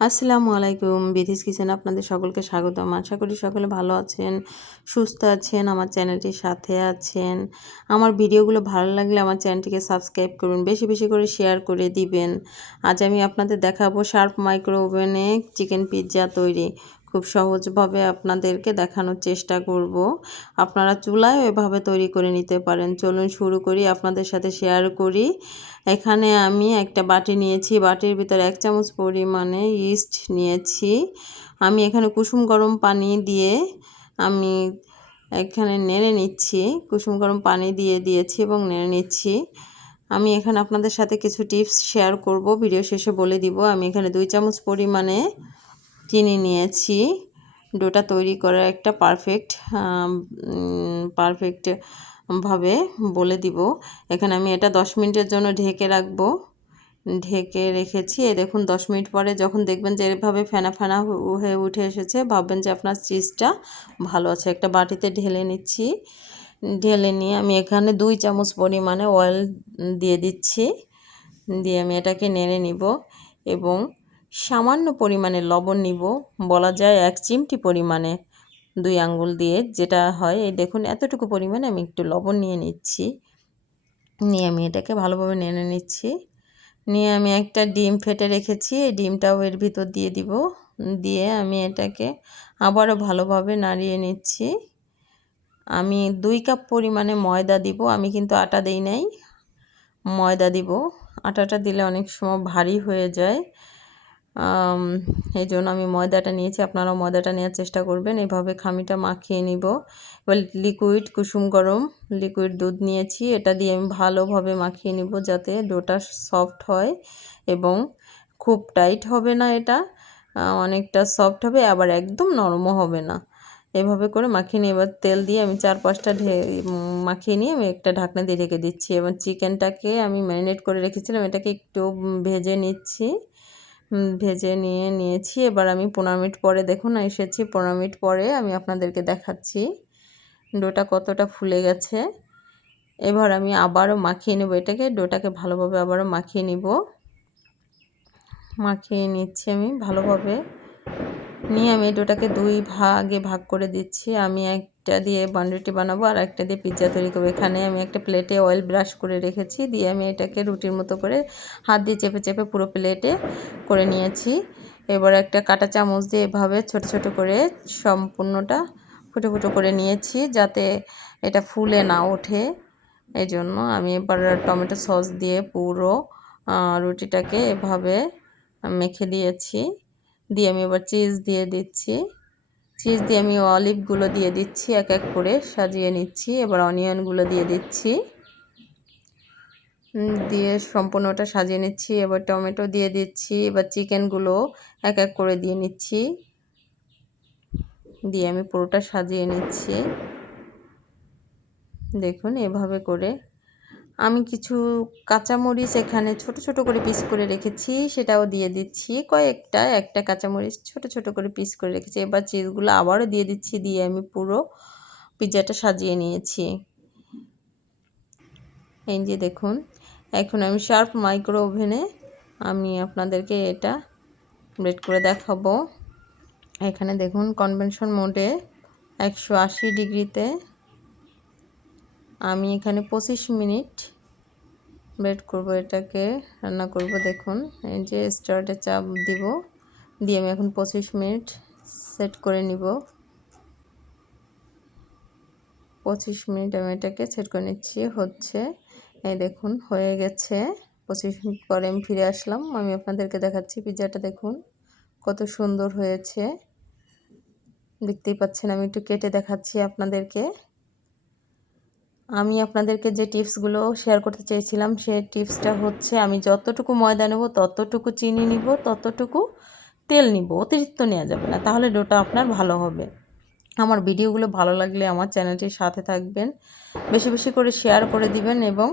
আসসালামু আলাইকুম। বিথিস কিচেনে আপনাদের সকলকে স্বাগতম। আশা করি সকলে ভালো আছেন, সুস্থ আছেন, আমার চ্যানেলটির সাথে আছেন। আমার ভিডিওগুলো ভালো লাগলে আমার চ্যানেলটিকে সাবস্ক্রাইব করুন, বেশি বেশি করে শেয়ার করে দিবেন। আজ আমি আপনাদের দেখাবো শার্প মাইক্রো ওভেনে চিকেন পিৎজা তৈরি। খুব সহজভাবে আপনাদেরকে দেখানোর চেষ্টা করব। আপনারা চুলায় এভাবে তৈরি করে নিতে পারেন। চলুন শুরু করি, আপনাদের সাথে শেয়ার করি। এখানে আমি একটা বাটি নিয়েছি, বাটির ভিতরে 1 চামচ পরিমাণে ইস্ট নিয়েছি। আমি এখানে কুসুম গরম পানি দিয়ে আমি এখানে নেড়ে নিচ্ছি। কুসুম গরম পানি দিয়ে দিয়েছি এবং নেড়ে নিচ্ছি। আমি এখানে আপনাদের সাথে কিছু টিপস শেয়ার করব, ভিডিও শেষে বলে দিব। আমি এখানে 2 চামচ পরিমাণে চিনি নিয়েছি। ডোটা তৈরি করার একটা পারফেক্ট ভাবে বলে দিব। এখানে আমি এটা 10 মিনিটের জন্য ঢেকে রাখবো। ঢেকে রেখেছি। এই দেখুন 10 মিনিট পরে যখন দেখবেন যে এভাবে ফেনা ফেনা হয়ে উঠে এসেছে, ভাববেন যে আপনার চিজটা ভালো আছে। একটা বাটিতে ঢেলে নিচ্ছি। ঢেলে নিয়ে আমি এখানে 2 চামচ পরিমাণে অয়েল দিয়ে দিচ্ছি। দিয়ে আমি এটাকে নেড়ে নিব এবং সামান্য পরিমাণে লবণ নিব, বলা যায় 1 চিমটি পরিমাণে, 2 আঙ্গুল দিয়ে যেটা হয়। এই দেখুন এতটুকু পরিমাণে আমি একটু লবণ নিয়ে নিচ্ছি। নিয়ে আমি এটাকে ভালোভাবে নেড়ে নিচ্ছি। নিয়ে আমি একটা ডিম ফেটে রেখেছি, এই ডিমটাও এর ভিতর দিয়ে দিব। দিয়ে আমি এটাকে আবারও ভালোভাবে নাড়িয়ে নিচ্ছি। আমি 2 কাপ পরিমাণে ময়দা দিব। আমি কিন্তু আটা দেই নাই, ময়দা দিব। আটাটা দিলে অনেক সময় ভারী হয়ে যায়, এই জন্য আমি ময়দাটা নিয়েছি। আপনারাও ময়দাটা নেওয়ার চেষ্টা করবেন। এভাবে খামিটা মাখিয়ে নিব। এবার লিকুইড কুসুম গরম লিকুইড দুধ নিয়েছি, এটা দিয়ে আমি ভালোভাবে মাখিয়ে নিব যাতে ডোটা সফট হয় এবং খুব টাইট হবে না, এটা অনেকটা সফট হবে, আবার একদম নরমও হবে না। এভাবে করে মাখিয়ে নিয়ে এবার তেল দিয়ে আমি 4-5টা মাখিয়ে নিয়ে আমি একটা ঢাকনা দিয়ে রেখে দিচ্ছি। এবার চিকেনটাকে আমি ম্যারিনেট করে রেখেছিলাম, এটাকে একটু ভেজে নিচ্ছি। ভেজে নিয়েছি। এবার আমি 15 মিনিট পরে দেখুন এসেছি। 15 মিনিট পরে আমি আপনাদেরকে দেখাচ্ছি ডোটা কতটা ফুলে গেছে। এবার আমি আবারও মাখিয়ে নেব এটাকে, ডোটাকে ভালোভাবে আবারও মাখিয়ে নিচ্ছি আমি ভালোভাবে। নিয়ে আমি ডোটাকে 2 ভাগে ভাগ করে দিচ্ছি। আমি একটা দিয়ে বানরুটি বানাবো আর একটা দিয়ে পিৎজা তৈরি করবো। এখানে আমি একটা প্লেটে অয়েল ব্রাশ করে রেখেছি, দিয়ে আমি এটাকে রুটির মতো করে হাত দিয়ে চেপে চেপে পুরো প্লেটে করে নিয়েছি। এবার একটা কাঁটা চামচ দিয়ে এভাবে ছোট ছোট করে সম্পূর্ণটা ফুটো ফুটো করে নিয়েছি যাতে এটা ফুলে না ওঠে। এই জন্য আমি এবার টমেটো সস দিয়ে পুরো রুটিটাকে এভাবে মেখে দিয়েছি। দিয়ে আমি এবার চিজ দিয়ে দিচ্ছি। চিজ দিয়ে আমি অলিভগুলো দিয়ে দিচ্ছি, এক এক করে সাজিয়ে নিচ্ছি। এবার অনিয়নগুলো দিয়ে দিচ্ছি, দিয়ে সম্পূর্ণটা সাজিয়ে নিচ্ছি। এবার টমেটো দিয়ে দিচ্ছি। এবার চিকেনগুলো এক এক করে দিয়ে নিচ্ছি, দিয়ে আমি পুরোটা সাজিয়ে নিচ্ছি। দেখুন এভাবে করে আমি কিছু কাঁচামরিচ এখানে ছোট ছোট করে পিস করে রেখেছি, সেটাও দিয়ে দিচ্ছি। একটা কাঁচামরিচ ছোট ছোট করে পিস করে রেখেছি। এবার চিজগুলো আবারও দিয়ে দিচ্ছি, দিয়ে আমি পুরো পিৎজাটা সাজিয়ে নিয়েছি। এই যে দেখুন, এখন আমি শার্প মাইক্রো ওভেনে আমি আপনাদেরকে এটা বেক করে দেখাবো। এখানে দেখুন কনভেনশন মোডে 180 ডিগ্রিতে আমি এখানে 25 মিনিট বেক করব, এটাকে রান্না করব। দেখুন এই যে স্টার্টে চাপ দিব, দিয়ে আমি এখন 25 মিনিট সেট করে নিব। 25 মিনিট আমি এটাকে সেট করে নিচ্ছি, হচ্ছে। এই দেখুন হয়ে গেছে। 25 মিনিট পরে আমি ফিরে আসলাম, আমি আপনাদেরকে দেখাচ্ছি পিৎজাটা। দেখুন কত সুন্দর হয়েছে, দেখতেই পাচ্ছেন। আমি একটু কেটে দেখাচ্ছি আপনাদেরকে। আমি আপনাদেরকে যে টিপসগুলো শেয়ার করতে চেয়েছিলাম সেই টিপসটা হচ্ছে, আমি যতটুকু ময়দা নেব ততটুকু চিনি নিব, ততটুকু তেল নিব, অতিরিক্ত নেওয়া যাবে না, তাহলে ডোটা আপনার ভালো হবে। আমার ভিডিওগুলো ভালো লাগলে আমার চ্যানেলটির সাথে থাকবেন, বেশি বেশি করে শেয়ার করে দিবেন এবং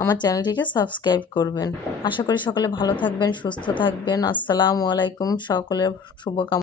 আমার চ্যানেলটিকে সাবস্ক্রাইব করবেন। আশা করি সকলে ভালো থাকবেন, সুস্থ থাকবেন। আসসালামু আলাইকুম, সকলের শুভকামনা।